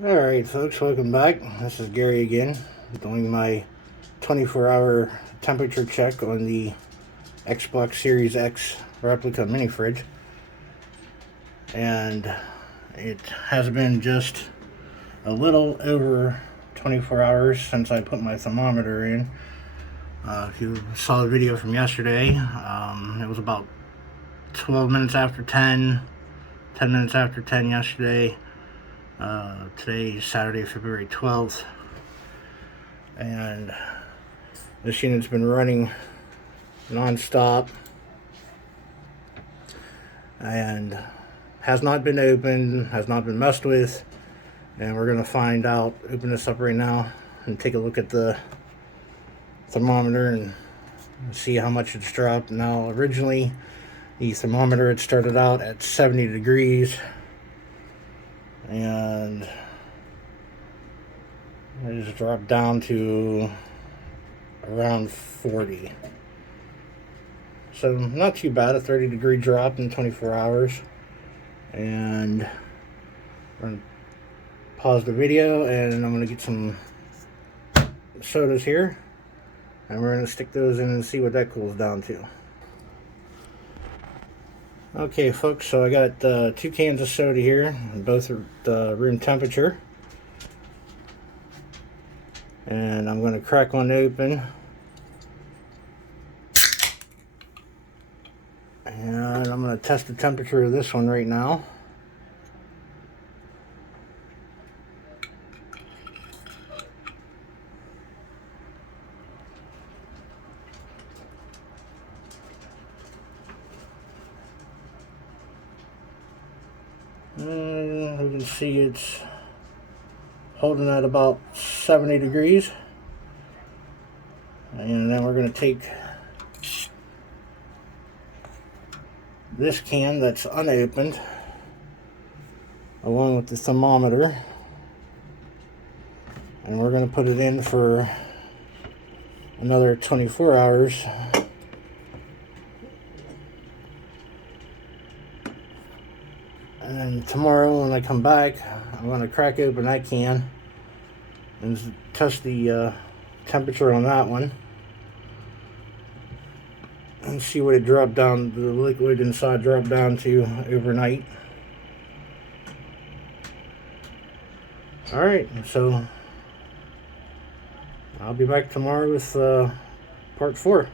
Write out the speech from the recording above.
Alright folks, welcome back. This is Gary again, doing my 24-hour temperature check on the Xbox Series X replica mini fridge. And it has been just a little over 24 hours since I put my thermometer in. If you saw the video from yesterday, it was about 12 minutes after 10 minutes after 10 yesterday. Today is Saturday, February 12th, and this unit's been running non-stop and has not been opened, has not been messed with, and we're going to find out. Open this up right now and take a look at the thermometer and see how much it's dropped. Now, originally the thermometer had started out at 70 degrees and it just dropped down to around 40. So not too bad, a 30-degree drop in 24 hours. And we're going to pause the video and I'm going to get some sodas here and we're going to stick those in and see what that cools down to. Okay folks, so I got 2 cans of soda here, both are room temperature. And I'm going to crack one open. And I'm going to test the temperature of this one right now. And we can see it's holding at about 70 degrees. And then we're going to take this can that's unopened along with the thermometer and we're going to put it in for another 24 hours. And then tomorrow when I come back, I'm going to crack open that can and test the temperature on that one and see what it dropped down, the liquid inside dropped down to overnight. Alright, so I'll be back tomorrow with part 4.